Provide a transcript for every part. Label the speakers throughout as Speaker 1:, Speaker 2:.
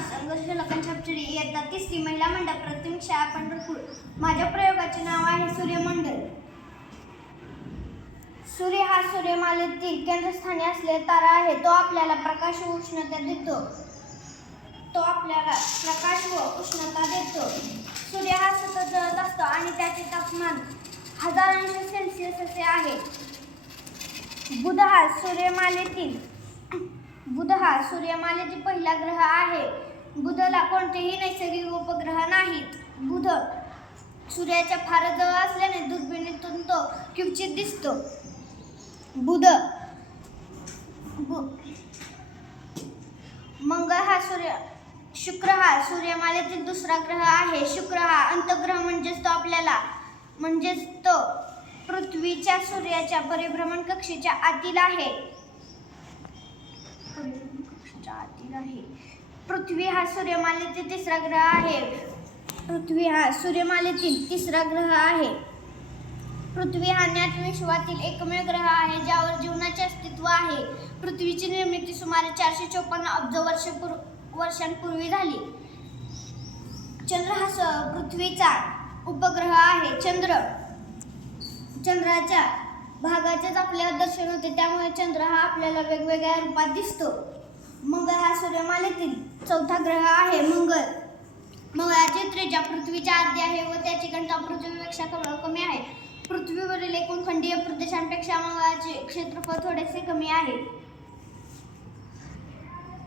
Speaker 1: संघर्ष लखन छापचिडी इयत्ता तिसरी महिला मंडळ प्राथमिक शाळा पंढरपूर. माझ्या प्रयोगाचे नाव आहे सूर्यमंडल. सूर्य हा सूर्यमालेतील केंद्रस्थानी असलेला तारा आहे. तो आपल्याला प्रकाश व उष्णता देतो. तो आपल्याला प्रकाश व उष्णता देतो. सूर्य हा सतत जळत असतो आणि त्याचे तापमान हजार अंश सेल्सिअस असे आहे. बुध हा सूर्यमालेतील बुध हा सूर्यमालेतील पहिला ग्रह आहे. बुधला कोणतेही नैसर्गिक उपग्रह नाहीत बुध सूर्याच्या फार जवळ असल्याने दुर्बिणीतून तो किंचित दिसतो. बुध बु- मंगळ हा सूर्य शुक्र हा सूर्यमालेतील दुसरा ग्रह आहे. शुक्र हा अंतग्रह म्हणजेच तो आपल्याला म्हणजेच तो पृथ्वीच्या सूर्याच्या परिभ्रमण कक्षेच्या आतील आहे. आतील आहे पृथ्वी हा सूर्यमालेतील तिसरा ग्रह आहे. पृथ्वी हा सूर्यमालेतील तिसरा ग्रह आहे. पृथ्वी हा विश्वातील एकमेव ग्रह आहे ज्यावर जीवनाचे अस्तित्व आहे. पृथ्वीची निर्मिती सुमारे चारशे चोपन्न अब्ज वर्ष वर्षांपूर्वी झाली. चंद्र हा स- पृथ्वीचा उपग्रह आहे. चंद्र चंद्राच्या भागाचेच आपल्याला दर्शन होते. त्यामुळे चंद्र हा आपल्याला वेगवेगळ्या रूपात दिसतो. मंगळ हा सूर्यमालेतील चौथा ग्रह आहे मंगळ मंगळाची त्रिज्या पृथ्वीच्या आधी आहे व त्याची घनता पृथ्वीपेक्षा कमी आहे. पृथ्वीवरील एकूण खंडीय प्रदेशांपेक्षा मंगळाचे क्षेत्रफळ थोडेसे कमी आहे.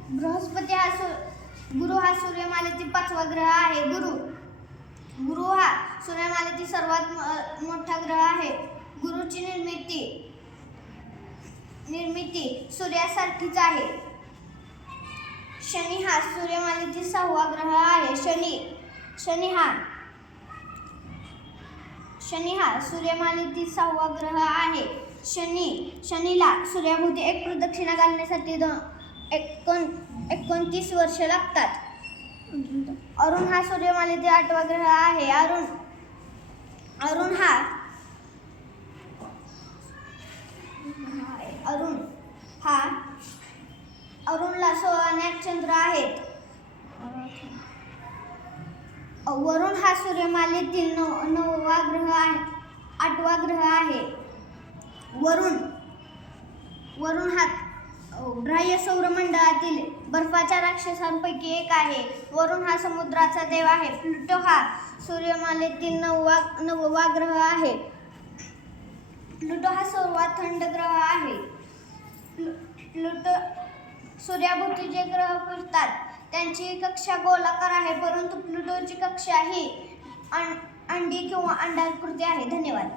Speaker 1: बृहस्पती हा गुरु हा सूर्यमालेतील पाचवा ग्रह आहे गुरु. गुरु हा सूर्यमालेतील सर्वात म- मोठा ग्रह आहे. गुरुची निर्मिती निर्मिती सूर्यासारखीच आहे. शनी हा सूर्यमालेतील सहावा ग्रह आहे. शनी शनी हा शनी हा सूर्यमालेतील सहावा ग्रह आहे. शनी शनीला सूर्याभोवती एक प्रदक्षिणा घालण्यासाठी दोन एकोण एकोणतीस वर्ष लागतात. अरुण हा सूर्यमालेतील आठवा ग्रह आहे. अरुण अरुण हा अरुण हा अरुणला सोळा चंद्र आहेत वरुण हा सूर्यमालेतील नव नववा ग्रह आहे आठवा ग्रह आहे. वरुण वरुण हा ग्राह्य सौरमंडळातील बर्फाच्या राक्षसांपैकी एक आहे. वरुण हा समुद्राचा देव आहे. प्लुटो हा सूर्यमालेतील नववा नववा ग्रह आहे. प्लुटो हा सर्वात थंड ग्रह आहे. प्लु- प्लुटो सूर्याभोवती जे ग्रह फिरतात त्यांची कक्षा गोलाकार आहे परंतु प्लुटोची कक्षा ही अंडी किंवा अंडाकृती आहे. धन्यवाद.